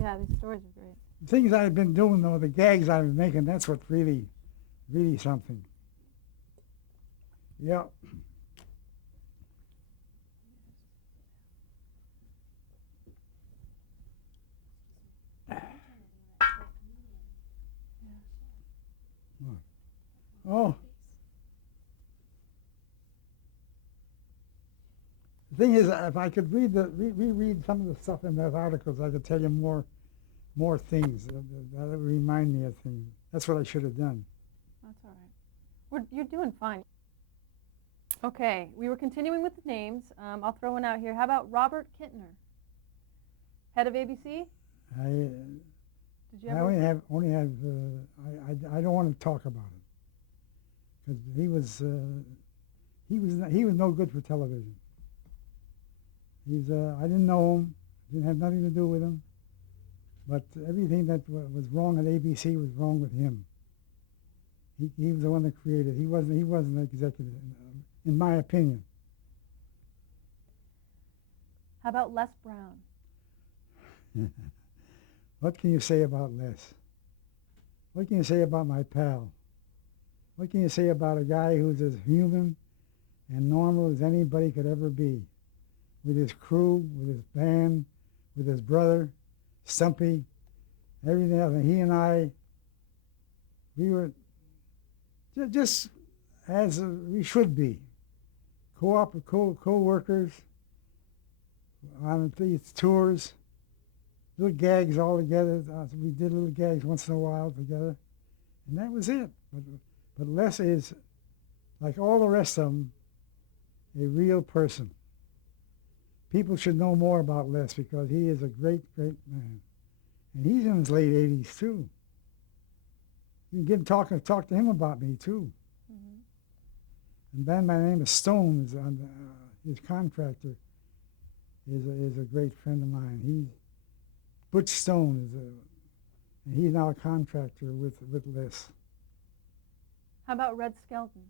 Yeah, these stories are great. The things I've been doing, though, the gags I've been making, that's what really, really something. Yeah. Oh, the thing is, if I could reread some of the stuff in those articles, I could tell you more things that would remind me of things. That's what I should have done. That's all right. You're doing fine. Okay, we were continuing with the names. I'll throw one out here. How about Robert Kintner, head of ABC? I Did you I ever? only have I don't want to talk about it because he was no good for television. I didn't know him, didn't have nothing to do with him, but everything that was wrong at ABC was wrong with him. He was the one that created. He wasn't the executive, in my opinion. How about Les Brown? What can you say about Les? What can you say about my pal? What can you say about a guy who's as human and normal as anybody could ever be? With his crew, with his band, with his brother, Stumpy, everything else. And he and I, we were just as we should be, co-workers on these tours, little gags all together. We did little gags once in a while together, and that was it. But Les is, like all the rest of them, a real person. People should know more about Les because he is a great, great man. And he's in his late 80s, too. You can talk to him about me, too. Mm-hmm. And then my name is Stone, his contractor, is a great friend of mine. Butch Stone, and he's now a contractor with Les. How about Red Skelton?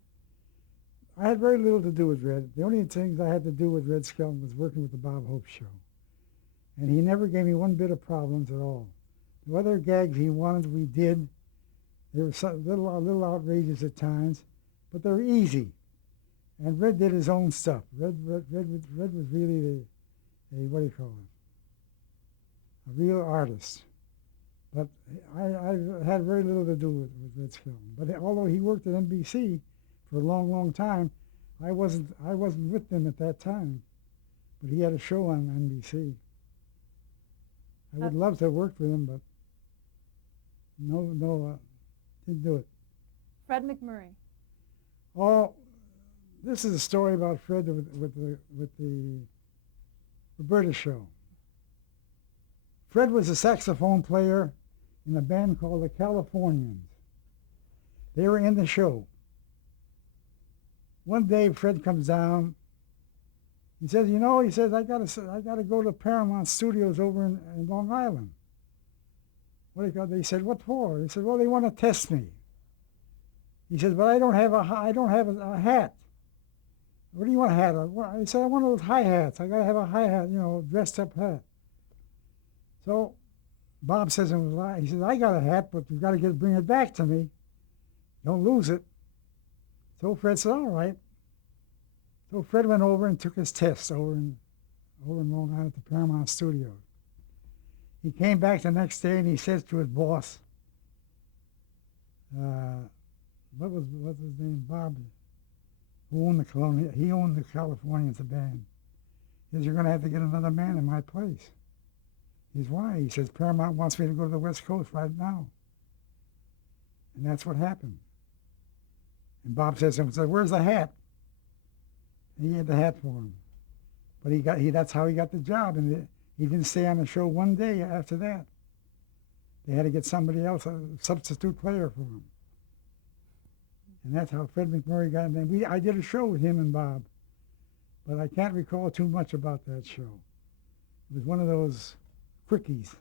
I had very little to do with Red. The only things I had to do with Red Skelton was working with the Bob Hope Show. And he never gave me one bit of problems at all. The other gags he wanted, we did. They were a little outrageous at times, but they were easy. And Red did his own stuff. Red was really what do you call it? A real artist. But I had very little to do with Red Skelton. But although he worked at NBC for a long, long time, I wasn't with them at that time. But he had a show on NBC. I would love to have worked with him, but no, didn't do it. Fred McMurray. Oh, this is a story about Fred with the Roberta Show. Fred was a saxophone player in a band called the Californians. They were in the show. One day, Fred comes down. He says, I gotta go to Paramount Studios over in Long Island. What do you got? They said, what for? He said, well, they want to test me. He says, but I don't have a hat. What do you want a hat? He said, I want those high hats. I gotta have a high hat, dressed up hat. So Bob says, he says, I got a hat, but you've got to bring it back to me. Don't lose it. So Fred said, all right. So Fred went over and took his test over in Long Island at the Paramount Studios. He came back the next day and he says to his boss, what was his name? Bob, who owned he owned the Californians, the band. He says, you're going to have to get another man in my place. He says, why? He says, Paramount wants me to go to the West Coast right now. And that's what happened. And Bob says to him, where's the hat? And he had the hat for him. But that's how he got the job. And he didn't stay on the show one day after that. They had to get somebody else, a substitute player for him. And that's how Fred McMurray got him. I did a show with him and Bob, but I can't recall too much about that show. It was one of those quickies,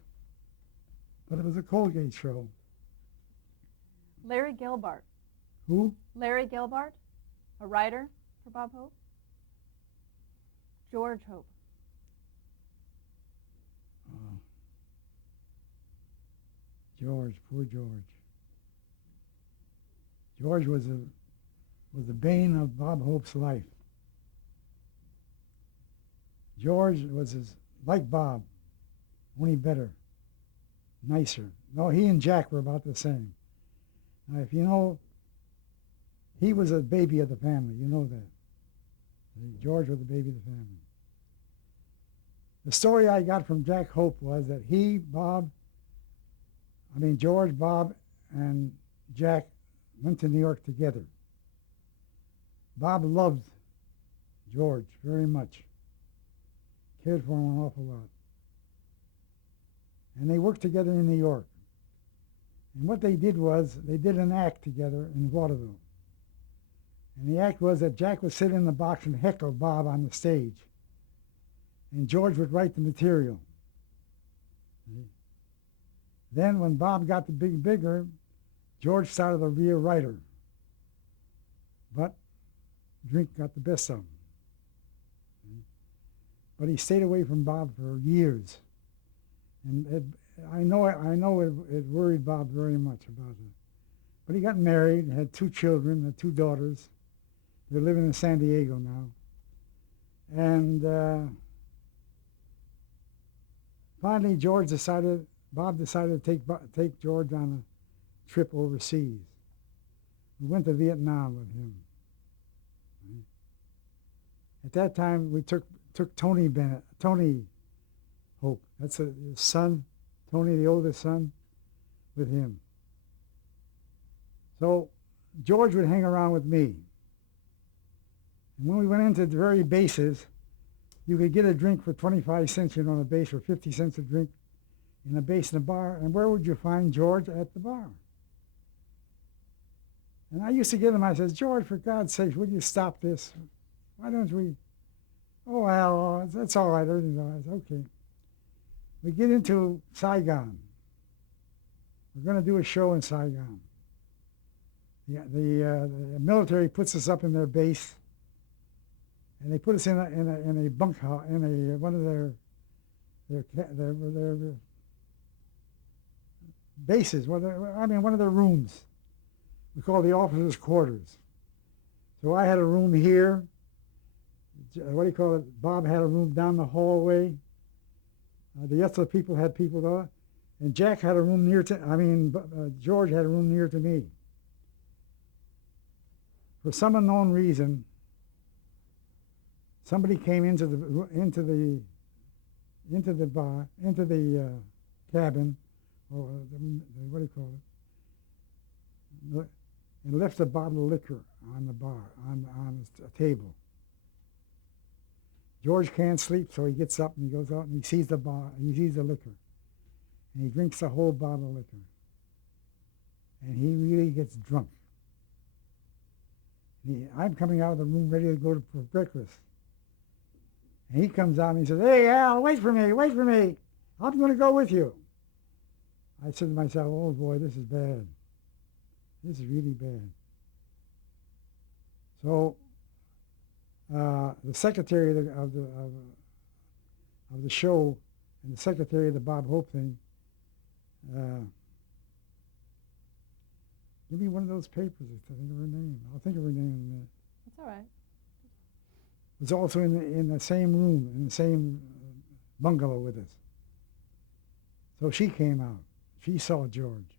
but it was a Colgate show. Larry Gelbart. Who? Larry Gelbart, a writer for Bob Hope. George Hope. George, poor George. George was the bane of Bob Hope's life. George was like Bob, only better, nicer. No, he and Jack were about the same. Now, if you know, he was a baby of the family. You know that. George was the baby of the family. The story I got from Jack Hope was that George, Bob, and Jack went to New York together. Bob loved George very much, cared for him an awful lot. And they worked together in New York. And what they did was, they did an act together in vaudeville. And the act was that Jack would sit in the box and heckle Bob on the stage. And George would write the material. Then when Bob got the bigger, George started to be a writer. But drink got the best of him. But he stayed away from Bob for years. And I know it worried Bob very much about it. But he got married, had 2 children, had 2 daughters. They're living in San Diego now. And finally, Bob decided to take George on a trip overseas. We went to Vietnam with him. At that time, we took Tony Hope, that's his son, Tony, the oldest son, with him. So George would hang around with me. And when we went into the very bases, you could get a drink for 25 cents, on a base, or 50 cents a drink in a base in a bar. And where would you find George? At the bar. And I used to get him, I said, George, for God's sake, would you stop this? Why don't we? Oh, well, that's all right. Everything's all right. Okay. We get into Saigon. We're going to do a show in Saigon. The military puts us up in their base, and they put us in a bunk house, in one of their bases. One of their rooms. We call the officers' quarters. So I had a room here. Bob had a room down the hallway. The other people had people there. And Jack had a room George had a room near to me. For some unknown reason, somebody came into the cabin, or what do you call it, and left a bottle of liquor on the bar, on a table. George can't sleep, so he gets up and he goes out and he sees the liquor. And he drinks the whole bottle of liquor. And he really gets drunk. I'm coming out of the room ready to go for breakfast. And he comes out and he says, "Hey, Al, wait for me. I'm going to go with you." I said to myself, "Oh boy, this is bad. This is really bad." So the secretary of the show and the secretary of the Bob Hope thing, give me one of those papers. I think of her name. I'll think of her name in a minute. That's all right. Was also in the same room, in the same bungalow with us. So she came out. She saw George.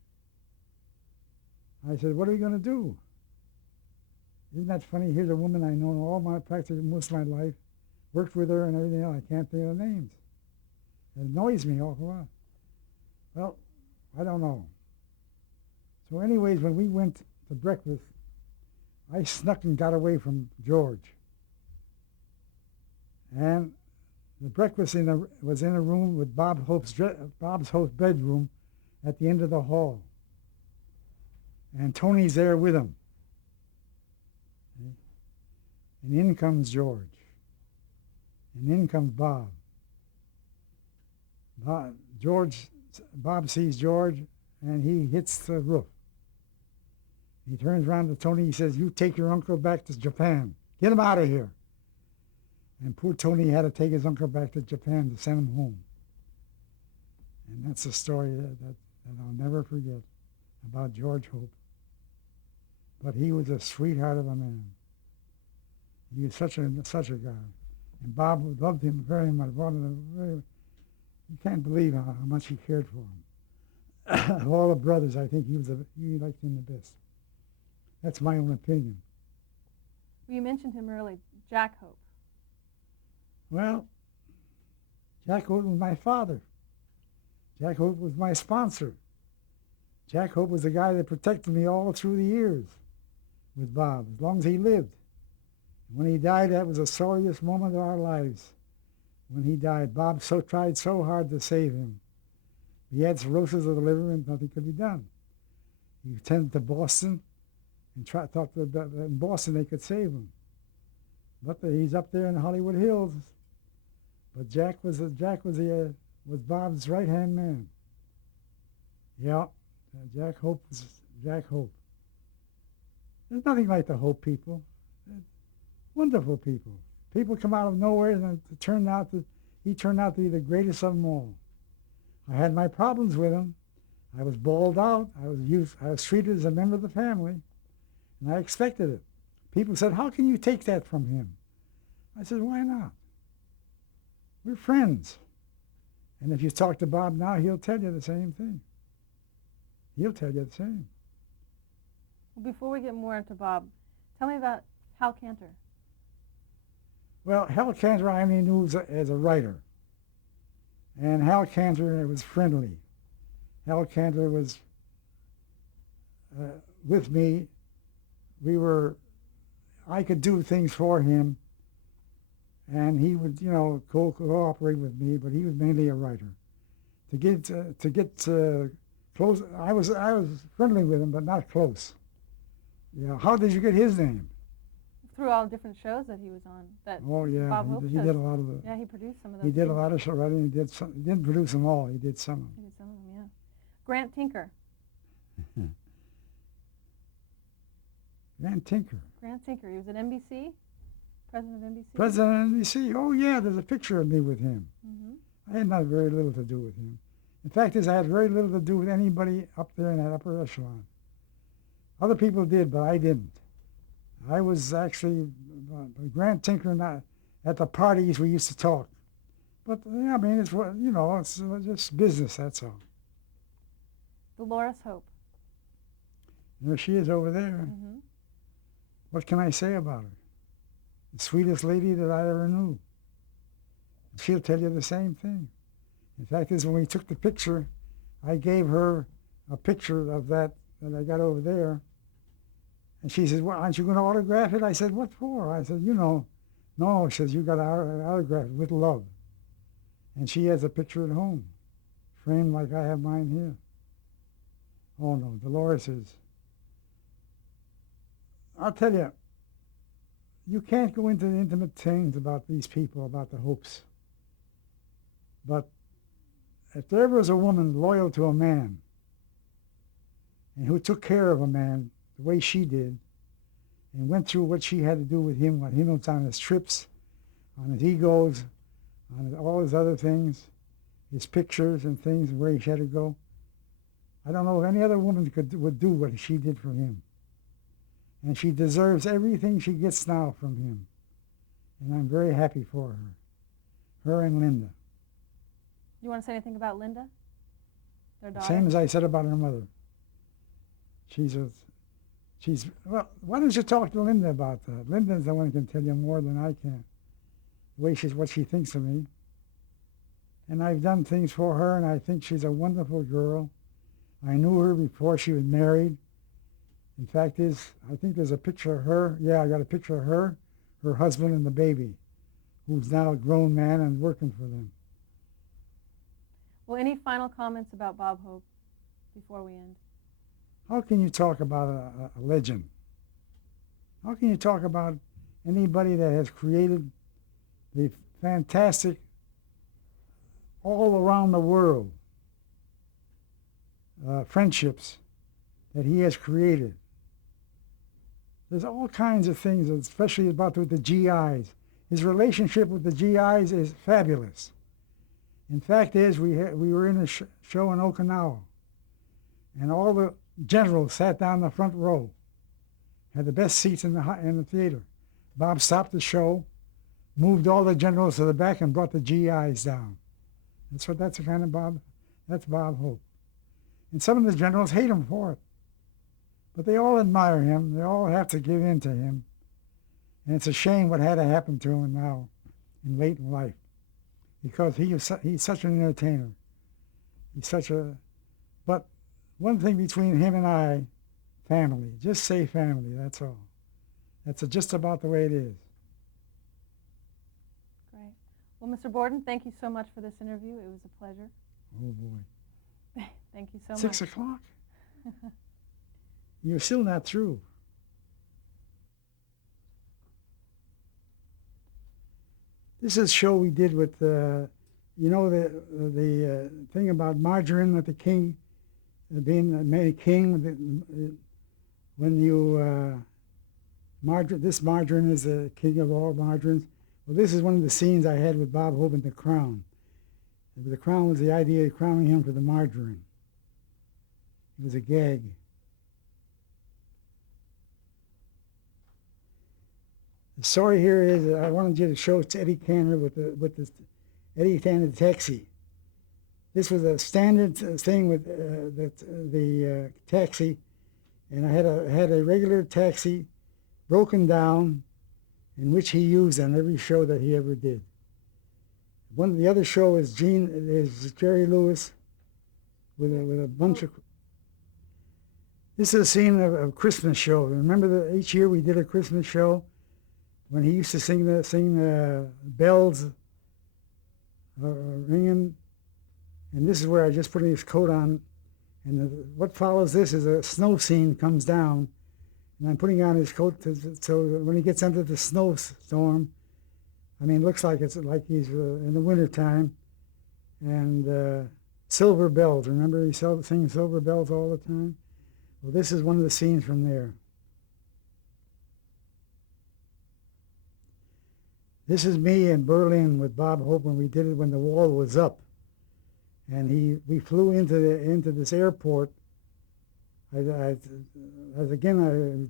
I said, "What are we going to do? Isn't that funny? Here's a woman I know practically most of my life, worked with her and everything else. I can't think of names. It annoys me awful lot." Well, I don't know. So anyways, when we went to breakfast, I snuck and got away from George. And the breakfast was in a room with Bob's Hope's bedroom at the end of the hall. And Tony's there with him. And in comes George. And in comes Bob. Bob sees George, and he hits the roof. He turns around to Tony. He says, "You take your uncle back to Japan. Get him out of here." And poor Tony had to take his uncle back to Japan to send him home. And that's the story that I'll never forget about George Hope. But he was a sweetheart of a man. He was such a guy. And Bob loved him very much. You can't believe how much he cared for him. Of all the brothers, I think he liked him the best. That's my own opinion. Well, you mentioned him early, Jack Hope. Well, Jack Hope was my father. Jack Hope was my sponsor. Jack Hope was the guy that protected me all through the years with Bob, as long as he lived. When he died, that was the sorriest moment of our lives. When he died, Bob tried so hard to save him. He had cirrhosis of the liver and nothing could be done. He attended to Boston and thought that in Boston they could save him. But he's up there in the Hollywood Hills. But Jack was Bob's right-hand man. Yeah, Jack Hope was Jack Hope. There's nothing like the Hope people. Wonderful people. People come out of nowhere and he turned out to be the greatest of them all. I had my problems with him. I was bawled out. I was treated as a member of the family, and I expected it. People said, "How can you take that from him?" I said, "Why not? We're friends." And if you talk to Bob now, he'll tell you the same thing. He'll tell you the same. Well, before we get more into Bob, tell me about Hal Cantor. Well, Hal Cantor I only knew as a writer. And Hal Cantor was friendly. Hal Cantor was with me. I could do things for him, and he would, cooperate with me, but he was mainly a writer. To get close, I was friendly with him, but not close. Yeah. How did you get his name? Through all the different shows that he was on. Oh yeah, Bob he did a lot of the. Yeah, he produced some of those. He did a lot of show writing. He didn't produce them all. He did some of them. He did some of them, yeah. Grant Tinker. Grant Tinker. Grant Tinker. He was at NBC, president of NBC. President of NBC. Oh yeah, there's a picture of me with him. Mm-hmm. I had not very little to do with him. In fact, I had very little to do with anybody up there in that upper echelon. Other people did, but I didn't. I was actually Grant Tinker, not at the parties we used to talk. But yeah, I mean, it's just business. That's all. Dolores Hope. There she is over there. Mm-hmm. What can I say about her? The sweetest lady that I ever knew. She'll tell you the same thing. In fact, when we took the picture, I gave her a picture of that I got over there. And she says, "Well, aren't you going to autograph it?" I said, "What for?" I said, No. She says, "You got to autograph it with love." And she has a picture at home, framed like I have mine here. Oh no, Dolores is. I'll tell you, you can't go into the intimate things about these people, about the Hopes. But if there was a woman loyal to a man and who took care of a man the way she did and went through what she had to do with him, what he was on his trips, on his egos, on all his other things, his pictures and things, where he had to go. I don't know if any other woman would do what she did for him. And she deserves everything she gets now from him. And I'm very happy for her and Linda. You want to say anything about Linda, their daughter? Same as I said about her mother. Well, why don't you talk to Linda about that? Linda's the one who can tell you more than I can. What she thinks of me. And I've done things for her, and I think she's a wonderful girl. I knew her before she was married. In fact, I think there's a picture of her. Yeah, I got a picture of her husband, and the baby, who's now a grown man and working for them. Well, any final comments about Bob Hope before we end? How can you talk about a legend? How can you talk about anybody that has created the fantastic, all around the world, friendships that he has created? There's all kinds of things, especially about with the GIs. His relationship with the GIs is fabulous. In fact, we were in a show in Okinawa, and all the generals sat down in the front row, had the best seats in the theater. Bob stopped the show, moved all the generals to the back, and brought the GIs down. That's the kind of Bob. That's Bob Hope. And some of the generals hate him for it, but they all admire him. They all have to give in to him. And it's a shame what had to happen to him now, in late in life, because he's such an entertainer. He's such a. But one thing between him and I, family. Just say family. That's all. That's just about the way it is. Great. Well, Mr. Borden, thank you so much for this interview. It was a pleasure. Oh boy. Thank you so much. 6 o'clock? You're still not through. This is a show we did with, you know, the thing about margarine with the king, being made king. When you, this margarine is the king of all margarines. Well, this is one of the scenes I had with Bob Hope in The Crown. The Crown was the idea of crowning him for the margarine. It was a gag. The story here is I wanted you to show it to Eddie Cantor with the Eddie Cantor taxi. This was a standard thing with the taxi, and I had a regular taxi broken down, in which he used on every show that he ever did. One of the other show is Jerry Lewis with a bunch of. This is a scene of a Christmas show. Remember that each year we did a Christmas show when he used to sing bells ringing, and this is where I just put his coat on, and what follows this is a snow scene comes down, and I'm putting on his coat so when he gets into the snowstorm, I mean, it looks like it's like he's in the wintertime, and Silver Bells. Remember he singing Silver Bells all the time? Well, this is one of the scenes from there. This is me in Berlin with Bob Hope when we did it when the wall was up, and we flew into this airport. I don't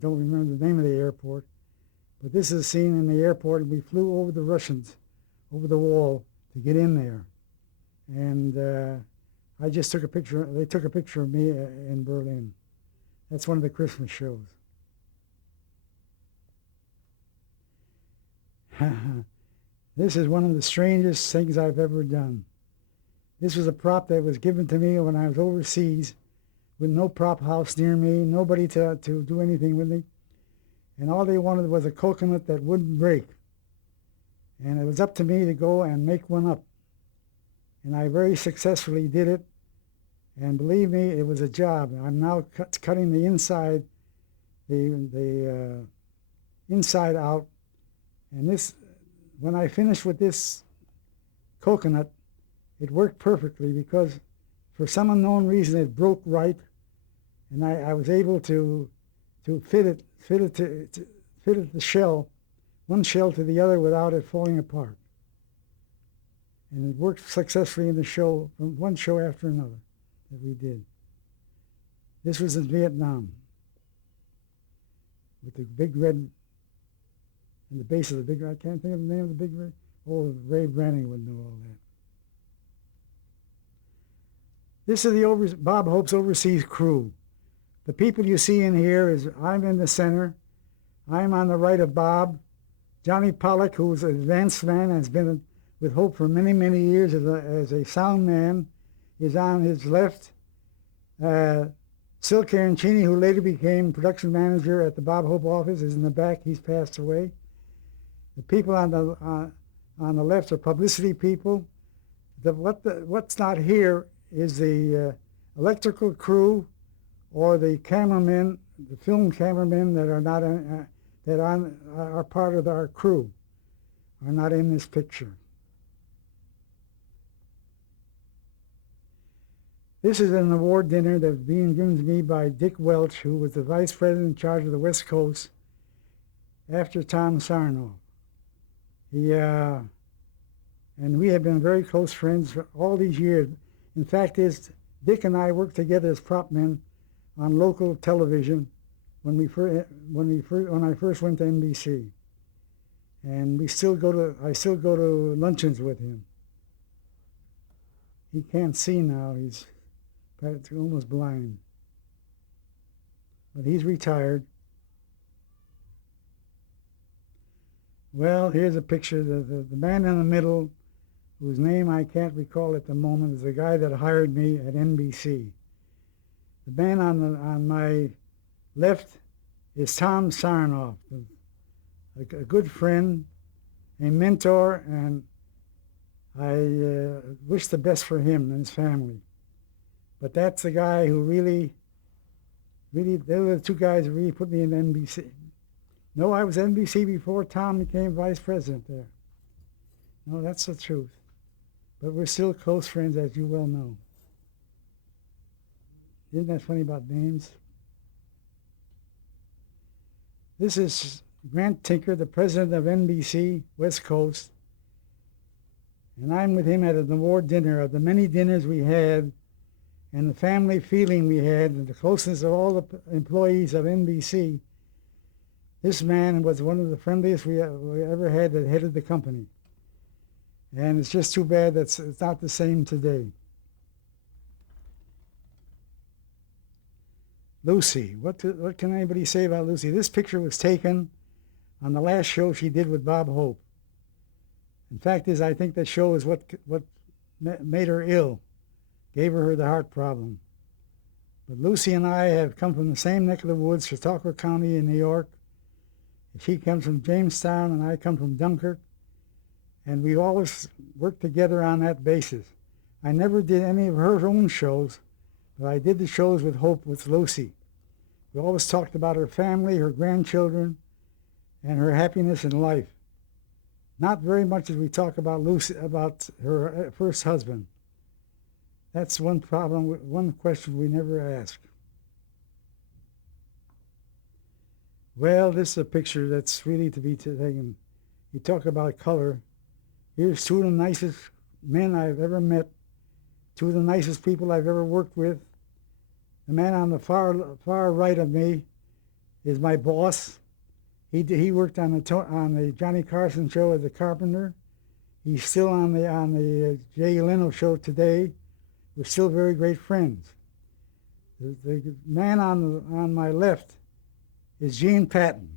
remember the name of the airport, but this is a scene in the airport, and we flew over the Russians, over the wall to get in there, and I just took a picture. They took a picture of me in Berlin. That's one of the Christmas shows. This is one of the strangest things I've ever done. This was a prop that was given to me when I was overseas with no prop house near me, nobody to do anything with me. And all they wanted was a coconut that wouldn't break. And it was up to me to go and make one up. And I very successfully did it. And believe me, it was a job. I'm now cutting the inside, the inside out. And this, when I finished with this coconut, it worked perfectly because for some unknown reason it broke right, and I was able to fit the shell, one shell to the other without it falling apart. And it worked successfully in the show, from one show after another that we did. This was in Vietnam with the big red, in the base of the big red. I can't think of the name of the big red. Oh, Ray Branning would know all that. This is Bob Hope's overseas crew. The people you see in here is I'm in the center. I'm on the right of Bob. Johnny Pollock, who's an advanced man, has been with Hope for many, many years as a sound man, is on his left. Sil Carancini, who later became production manager at the Bob Hope office, is in the back. He's passed away. The people on the left are publicity people. What's not here is the electrical crew or the cameramen, the film cameramen that are not are part of our crew, are not in this picture. This is an award dinner that's being given to me by Dick Welch, who was the vice president in charge of the West Coast after Tom Sarnoff. And we have been very close friends for all these years. In fact, Dick and I worked together as prop men on local television when I first went to NBC, and I still go to luncheons with him. He can't see now; he's almost blind, but he's retired. Well, here's a picture. The man in the middle, whose name I can't recall at the moment, is the guy that hired me at NBC. The man on my left is Tom Sarnoff, a good friend, a mentor, and I wish the best for him and his family. But that's the guy who really, they were the two guys who really put me in NBC. No, I was NBC before Tom became vice president there. No, that's the truth. But we're still close friends, as you well know. Isn't that funny about names? This is Grant Tinker, the president of NBC West Coast. And I'm with him at an award dinner. Of the many dinners we had and the family feeling we had and the closeness of all the employees of NBC, this man was one of the friendliest we ever had that headed the company. And it's just too bad that it's not the same today. Lucy, what can anybody say about Lucy? This picture was taken on the last show she did with Bob Hope. In fact is, I think that show is what made her ill, gave her the heart problem. But Lucy and I have come from the same neck of the woods, Chautauqua County in New York. She comes from Jamestown and I come from Dunkirk. And we always worked together on that basis. I never did any of her own shows, but I did the shows with Hope with Lucy. We always talked about her family, her grandchildren, and her happiness in life. Not very much as we talk about Lucy, about her first husband. That's one problem, one question we never ask. Well, this is a picture that's really to be taken. You talk about color. Here's two of the nicest men I've ever met, two of the nicest people I've ever worked with. The man on the far right of me is my boss. He worked on the Johnny Carson show as a carpenter. He's still on the Jay Leno show today. We're still very great friends. The man on my left is Gene Patton.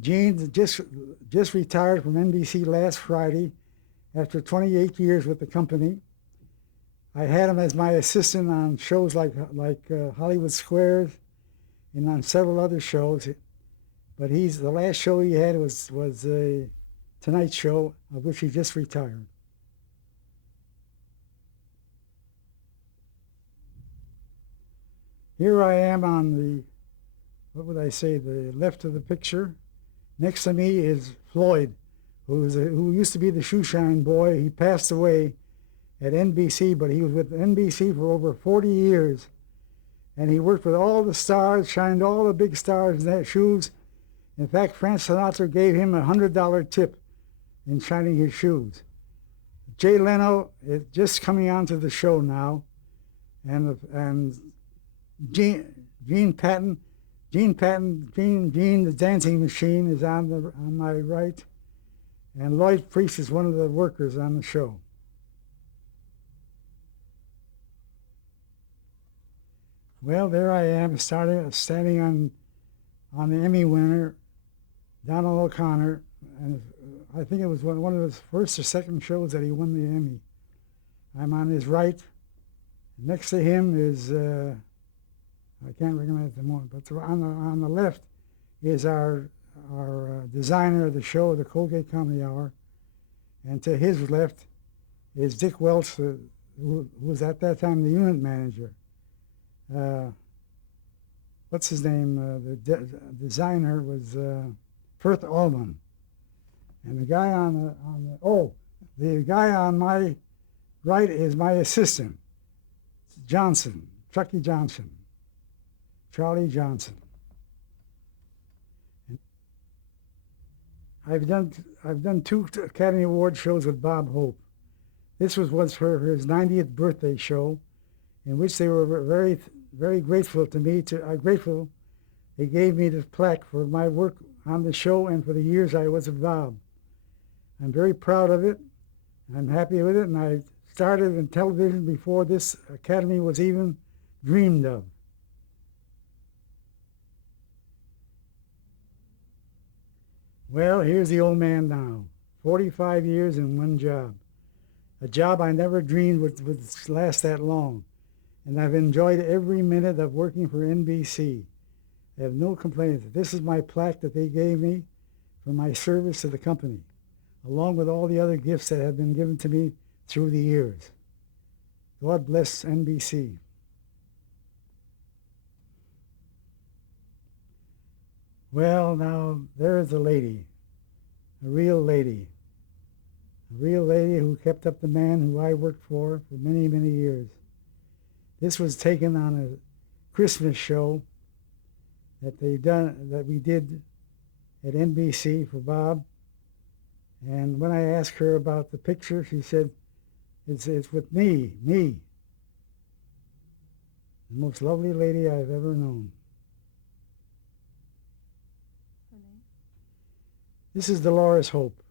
Gene just retired from NBC last Friday after 28 years with the company. I had him as my assistant on shows like Hollywood Squares and on several other shows. But the last show he had was a Tonight Show, of which he just retired. Here I am on the, the left of the picture. Next to me is Floyd, who used to be the shoeshine boy. He passed away at NBC, but he was with NBC for over 40 years. And he worked with all the stars, shined all the big stars in their shoes. In fact, Frank Sinatra gave him a $100 tip in shining his shoes. Jay Leno is just coming onto the show now, and Gene Patton, Gene the dancing machine is on my right, and Lloyd Priest is one of the workers on the show. Well, there I am, standing on the Emmy winner, Donald O'Connor, and I think it was one of his first or second shows that he won the Emmy. I'm on his right. Next to him is, I can't remember at the moment, but on the left is our designer of the show, the Colgate Comedy Hour, and to his left is Dick Welch, who was at that time the unit manager. What's his name? The designer was Firth Allman, and the guy the guy on my right is my assistant, Johnson, Chucky Johnson, Charlie Johnson. I've done 2 Academy Award shows with Bob Hope. This was for his 90th birthday show, in which they were very very grateful to me. Grateful they gave me this plaque for my work on the show and for the years I was with Bob. I'm very proud of it. I'm happy with it, and I started in television before this academy was even dreamed of. Well, here's the old man now. 45 years in one job. A job I never dreamed would last that long. And I've enjoyed every minute of working for NBC. I have no complaints. This is my plaque that they gave me for my service to the company, along with all the other gifts that have been given to me through the years. God bless NBC. Well, now, there is a lady, a real lady who kept up the man who I worked for many, many years. This was taken on a Christmas show that we did at NBC for Bob. And when I asked her about the picture, she said, it's with me. The most lovely lady I've ever known. This is Dolores Hope.